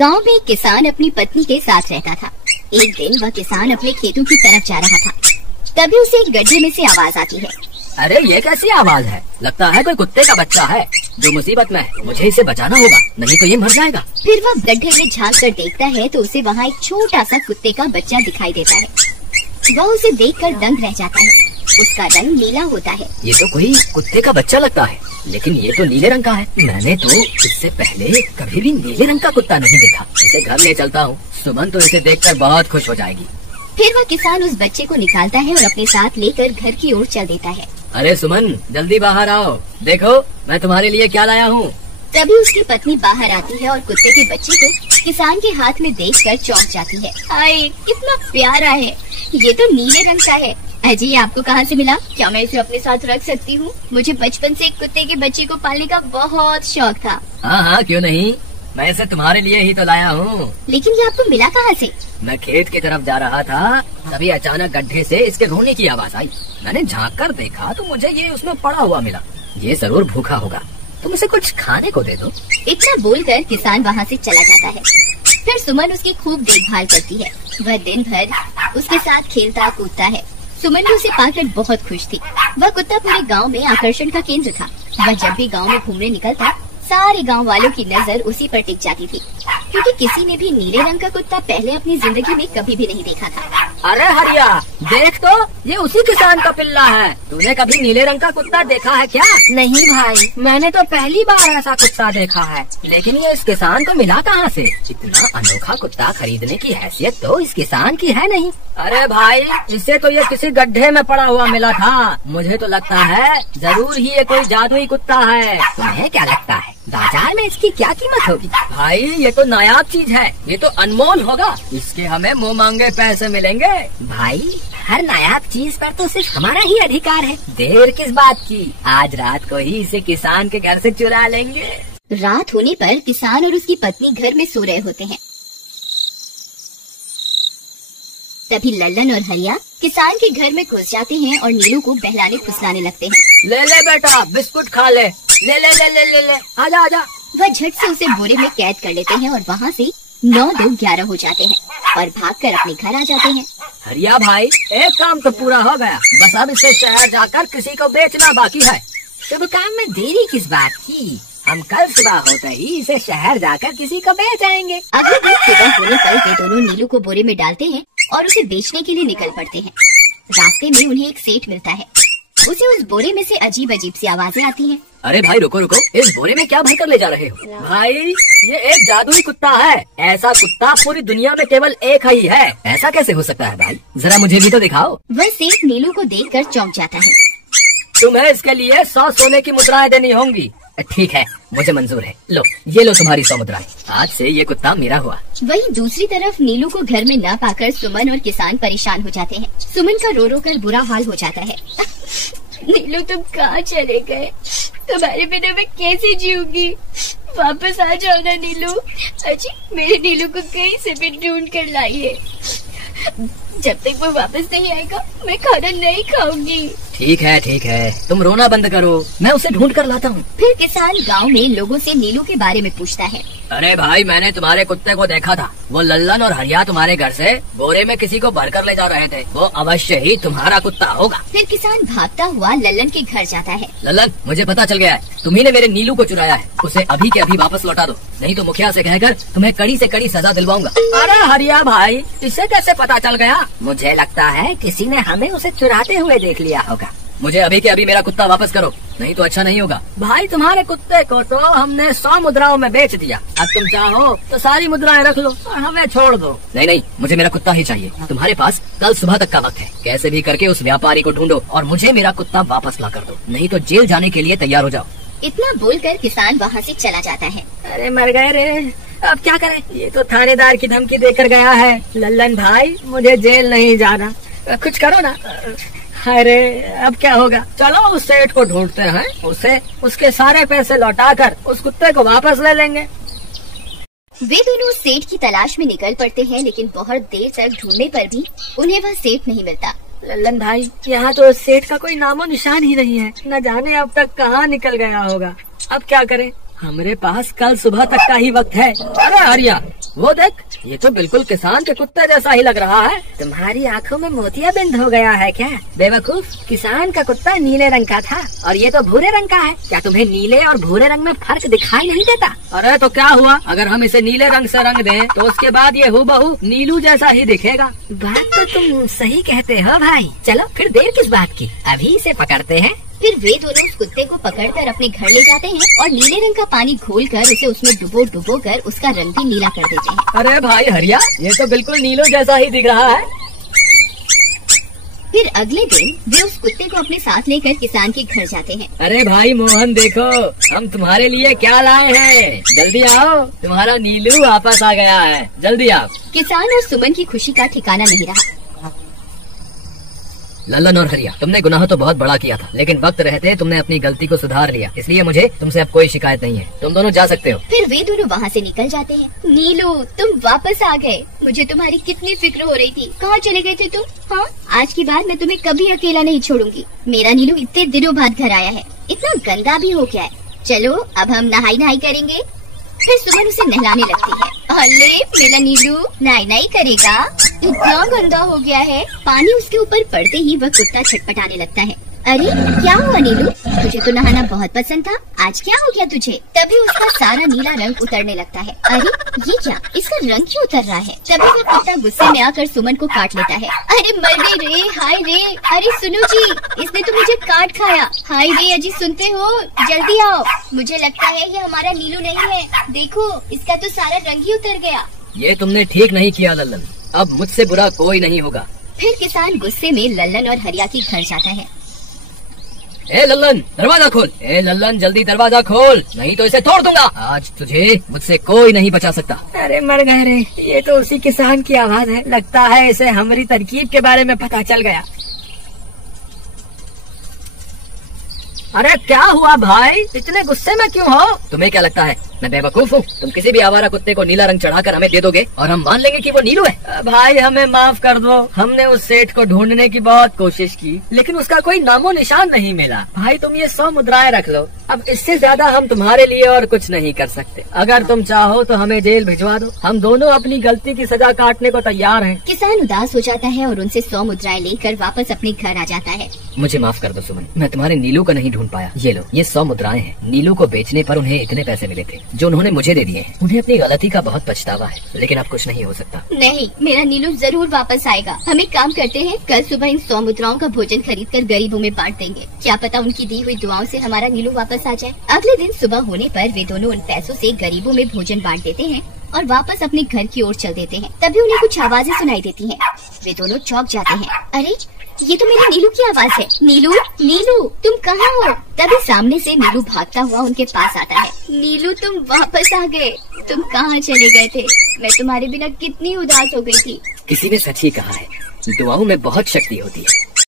गांव में एक किसान अपनी पत्नी के साथ रहता था। एक दिन वह किसान अपने खेतों की तरफ जा रहा था। तभी उसे एक गड्ढे में से आवाज आती है। अरे ये कैसी आवाज है? लगता है कोई कुत्ते का बच्चा है जो मुसीबत में है। मुझे इसे बचाना होगा, नहीं तो ये मर जाएगा। फिर वह गड्ढे में झांक कर देखता है तो उसे वहाँ एक छोटा सा कुत्ते का बच्चा दिखाई देता है। वह उसे देखकर दंग रह जाता है। उसका रंग नीला होता है। ये तो कोई कुत्ते का बच्चा लगता है, लेकिन ये तो नीले रंग का है। मैंने तो इससे पहले कभी भी नीले रंग का कुत्ता नहीं देखा। इसे घर ले चलता हूँ, सुमन तो इसे देखकर बहुत खुश हो जाएगी। फिर वह किसान उस बच्चे को निकालता है और अपने साथ लेकर घर की ओर चल देता है। अरे सुमन, जल्दी बाहर आओ, देखो मैं तुम्हारे लिए क्या लाया हूँ। तभी उसकी पत्नी बाहर आती है और कुत्ते के बच्चे को किसान के हाथ में देखकर चौंक जाती है। हाय, कितना प्यारा है, ये तो नीले रंग का है। अजी, ये आपको कहाँ से मिला? क्या मैं इसे अपने साथ रख सकती हूँ? मुझे बचपन से एक कुत्ते के बच्चे को पालने का बहुत शौक था। हाँ हाँ, क्यों नहीं, मैं इसे तुम्हारे लिए ही तो लाया हूँ। लेकिन ये आपको मिला कहाँ से? मैं खेत की तरफ जा रहा था, तभी अचानक गड्ढे से इसके रोने की आवाज आई। मैंने झांक कर देखा तो मुझे ये उसमें पड़ा हुआ मिला। ये जरूर भूखा होगा, तुम इसे कुछ खाने को दे दो। इतना बोलकर किसान वहाँ से चला जाता है। फिर सुमन उसकी खूब देखभाल करती है। वह दिन भर उसके साथ खेलता कूदता है। सुमन भी उसे पाकर बहुत खुश थी। वह कुत्ता पूरे गांव में आकर्षण का केंद्र था। वह जब भी गांव में घूमने निकलता, सारे गांव वालों की नजर उसी पर टिक जाती थी, क्योंकि किसी ने भी नीले रंग का कुत्ता पहले अपनी जिंदगी में कभी भी नहीं देखा था। अरे हरिया, देख तो, ये उसी किसान का पिल्ला है। तूने कभी नीले रंग का कुत्ता देखा है क्या? नहीं भाई, मैंने तो पहली बार ऐसा कुत्ता देखा है। लेकिन ये इस किसान को मिला कहाँ से? इतना अनोखा कुत्ता खरीदने की हैसियत तो इस किसान की है नहीं। अरे भाई, इससे तो ये किसी गड्ढे में पड़ा हुआ मिला था। मुझे तो लगता है जरूर ही ये कोई जादुई कुत्ता है। तुम्हें क्या लगता है बाजार में इसकी क्या कीमत होगी? भाई, ये तो नायाब चीज है, ये तो अनमोल होगा। इसके हमें मुँह मांगे पैसे मिलेंगे। भाई, हर नायाब चीज पर तो सिर्फ हमारा ही अधिकार है। देर किस बात की, आज रात को ही इसे किसान के घर से चुरा लेंगे। रात होने पर किसान और उसकी पत्नी घर में सो रहे होते हैं। तभी लल्लन और हरिया किसान के घर में घुस जाते हैं और नीलू को बहलाने फुसलाने लगते हैं। ले ले बेटा, बिस्कुट खा ले, ले ले ले ले ले ले, आजा आजा। वह झट से उसे बोरे में कैद कर लेते हैं और वहाँ से 9-2-11 हो जाते हैं और भागकर अपने घर आ जाते हैं। हरिया भाई, एक काम तो पूरा हो गया, बस अब इसे शहर जाकर किसी को बेचना बाकी है। शुभ काम में देरी किस बात की? हम कल सुबह होते ही इसे शहर जाकर किसी को बेच आएंगे। अगले दिन सुबह होने पर वे दोनों नीलू को बोरे में डालते हैं और उसे बेचने के लिए निकल पड़ते हैं। रास्ते में उन्हें एक सेठ मिलता है। उसे उस बोरे में से अजीब अजीब सी आवाजें आती हैं। अरे भाई, रुको रुको, इस बोरे में क्या भरकर ले जा रहे हो? भाई, ये एक जादुई कुत्ता है। ऐसा कुत्ता पूरी दुनिया में केवल एक ही है। ऐसा कैसे हो सकता है भाई? जरा मुझे भी तो दिखाओ। वह सेठ नीलू को देखकर चौंक जाता है। तुम्हें इसके लिए 100 सोने की मुद्राएं देनी होंगी। ठीक है, मुझे मंजूर है। लो, ये लो तुम्हारी 100 मुद्राएं। आज से ये कुत्ता मेरा हुआ। वहीं दूसरी तरफ नीलू को घर में न पाकर सुमन और किसान परेशान हो जाते हैं। सुमन का रो रो कर बुरा हाल हो जाता है। नीलू, तुम कहाँ चले गए? तुम्हारे बिना मैं कैसे जीऊंगी? वापस आ जाओ ना नीलू। अजी, मेरे नीलू को कहीं से भी ढूंढ कर लाइए। जब तक वो वापस नहीं आएगा मैं खाना नहीं खाऊंगी। ठीक है, तुम रोना बंद करो, मैं उसे ढूंढ कर लाता हूँ। फिर किसान गांव में लोगों से नीलू के बारे में पूछता है। अरे भाई, मैंने तुम्हारे कुत्ते को देखा था। वो लल्लन और हरिया तुम्हारे घर से बोरे में किसी को भरकर ले जा रहे थे। वो अवश्य ही तुम्हारा कुत्ता होगा। फिर किसान भागता हुआ लल्लन के घर जाता है। लल्लन, मुझे पता चल गया है, तुम्ही ने मेरे नीलू को चुराया है। उसे अभी के अभी वापस लौटा दो, नहीं तो मुखिया से कहकर तुम्हें कड़ी से कड़ी सजा दिलवाऊंगा। अरे हरिया भाई, इसे कैसे पता चल गया? मुझे लगता है किसी ने हमें उसे चुराते हुए देख लिया होगा। मुझे अभी के अभी मेरा कुत्ता वापस करो, नहीं तो अच्छा नहीं होगा। भाई, तुम्हारे कुत्ते को तो हमने 100 मुद्राओं में बेच दिया। अब तुम चाहो तो सारी मुद्राएं रख लो और हमें छोड़ दो। नहीं, मुझे मेरा कुत्ता ही चाहिए। तुम्हारे पास कल सुबह तक का वक्त है। कैसे भी करके उस व्यापारी को ढूंढो और मुझे मेरा कुत्ता वापस ला कर दो, नहीं तो जेल जाने के लिए तैयार हो जाओ। इतना बोलकर किसान वहाँ से चला जाता है। अरे मर गए रे, अब क्या करें? ये तो थानेदार की धमकी देकर गया है। लल्लन भाई, मुझे जेल नहीं जाना, कुछ करो ना। अरे अब क्या होगा? चलो उस सेठ को ढूंढते हैं, उसे उसके सारे पैसे लौटाकर उस कुत्ते को वापस ले लेंगे। वे दोनों सेठ की तलाश में निकल पड़ते हैं, लेकिन बहुत देर तक ढूंढने पर भी उन्हें वह सेठ नहीं मिलता। लल्लन भाई, यहाँ तो सेठ का कोई नामो निशान ही नहीं है। न जाने अब तक कहाँ निकल गया होगा। अब क्या करें? हमारे पास कल सुबह तक का ही वक्त है। अरे हरिया, वो देख, ये तो बिल्कुल किसान के कुत्ते जैसा ही लग रहा है। तुम्हारी आंखों में मोतियाबिंद हो गया है क्या बेवकूफ? किसान का कुत्ता नीले रंग का था और ये तो भूरे रंग का है। क्या तुम्हें नीले और भूरे रंग में फर्क दिखाई नहीं देता? अरे तो क्या हुआ, अगर हम इसे नीले रंग से रंग दें तो उसके बाद ये हूबहू नीलू जैसा ही दिखेगा। बात तो तुम सही कहते हो भाई। चलो फिर देर किस बात की, अभी इसे पकड़ते हैं। फिर वे दोनों उस कुत्ते को पकड़कर अपने घर ले जाते हैं और नीले रंग का पानी घोलकर उसे उसमें डुबो कर उसका रंग भी नीला कर देते हैं। अरे भाई हरिया, ये तो बिल्कुल नीलू जैसा ही दिख रहा है। फिर अगले दिन वे उस कुत्ते को अपने साथ लेकर किसान के घर जाते हैं। अरे भाई मोहन, देखो हम तुम्हारे लिए क्या लाए हैं, जल्दी आओ, तुम्हारा नीलू वापस आ गया है, जल्दी आओ। किसान और सुमन की खुशी का ठिकाना नहीं रहा। लल्लन और हरिया, तुमने गुनाह तो बहुत बड़ा किया था, लेकिन वक्त रहते तुमने अपनी गलती को सुधार लिया, इसलिए मुझे तुमसे अब कोई शिकायत नहीं है। तुम दोनों जा सकते हो। फिर वे दोनों वहाँ से निकल जाते हैं। नीलू, तुम वापस आ गए। मुझे तुम्हारी कितनी फिक्र हो रही थी। कहाँ चले गए थे तुम? हाँ, आज के बाद मैं तुम्हें कभी अकेला नहीं छोड़ूंगी। मेरा नीलू इतने दिनों बाद घर आया है, इतना गंदा भी हो गया है। चलो अब हम नहाई करेंगे। फिर सुमन उसे नहलाने लगती है। अरे मेरा नीलू नहाई करेगा, इतना गंदा हो गया है। पानी उसके ऊपर पड़ते ही वह कुत्ता छटपटाने लगता है। अरे क्या हुआ नीलू, तुझे तो नहाना बहुत पसंद था, आज क्या हो गया तुझे? तभी उसका सारा नीला रंग उतरने लगता है। अरे ये क्या, इसका रंग क्यों उतर रहा है? तभी वह कुत्ता गुस्से में आकर सुमन को काट लेता है। अरे मर गई रे, हाय रे। अरे सुनो जी, इसने तो मुझे काट खाया। हाय रे अजी, सुनते हो? जल्दी आओ, मुझे लगता है ये हमारा नीलू नहीं है। देखो, इसका तो सारा रंग ही उतर गया। ये तुमने ठीक नहीं किया लल्लन, अब मुझसे बुरा कोई नहीं होगा। फिर किसान गुस्से में लल्लन और हरिया के घर जाता है। ए लल्लन, दरवाजा खोल। ए लल्लन, जल्दी दरवाजा खोल, नहीं तो इसे तोड़ दूंगा। आज तुझे मुझसे कोई नहीं बचा सकता। अरे मर गए रे, ये तो उसी किसान की आवाज है। लगता है इसे हमारी तरकीब के बारे में पता चल गया। अरे क्या हुआ भाई, इतने गुस्से में क्यों हो? तुम्हें क्या लगता है मैं बेवकूफ हूँ? तुम किसी भी आवारा कुत्ते को नीला रंग चढ़ाकर हमें दे दोगे और हम मान लेंगे कि वो नीलू है। भाई हमें माफ कर दो, हमने उस सेठ को ढूंढने की बहुत कोशिश की, लेकिन उसका कोई नामो निशान नहीं मिला। भाई तुम ये 100 मुद्राएं रख लो, अब इससे ज्यादा हम तुम्हारे लिए और कुछ नहीं कर सकते। अगर तुम चाहो तो हमें जेल भिजवा दो, हम दोनों अपनी गलती की सजा काटने को तैयार हैं। किसान उदास हो जाता है और उनसे 100 मुद्राएं लेकर वापस अपने घर आ जाता है। मुझे माफ कर दो सुमन, मैं तुम्हारे नीलू को नहीं ढूंढ पाया। ये लो, ये 100 मुद्राएं हैं। नीलू को बेचने पर उन्हें इतने पैसे मिले थे जो उन्होंने मुझे दे दिए हैं। उन्हें अपनी गलती का बहुत पछतावा है, लेकिन अब कुछ नहीं हो सकता। नहीं, मेरा नीलू जरूर वापस आएगा। हम एक काम करते हैं, कल सुबह इन 100 मुद्राओं का भोजन खरीदकर गरीबों में बांट देंगे। क्या पता उनकी दी हुई दुआओं से हमारा नीलू वापस आ जाए। अगले दिन सुबह होने पर वे दोनों उन पैसों से गरीबों में भोजन बांट देते हैं और वापस अपने घर की ओर चल देते हैं। तभी उन्हें कुछ आवाजें सुनाई देती हैं। वे दोनों चौंक जाते हैं। अरे ये तो मेरे नीलू की आवाज है। नीलू, नीलू तुम कहाँ हो? तभी सामने से नीलू भागता हुआ उनके पास आता है। नीलू तुम वापस आ गए, तुम कहाँ चले गए थे? मैं तुम्हारे बिना कितनी उदास हो गई थी। किसी ने सच ही कहा है, दुआओं में बहुत शक्ति होती है।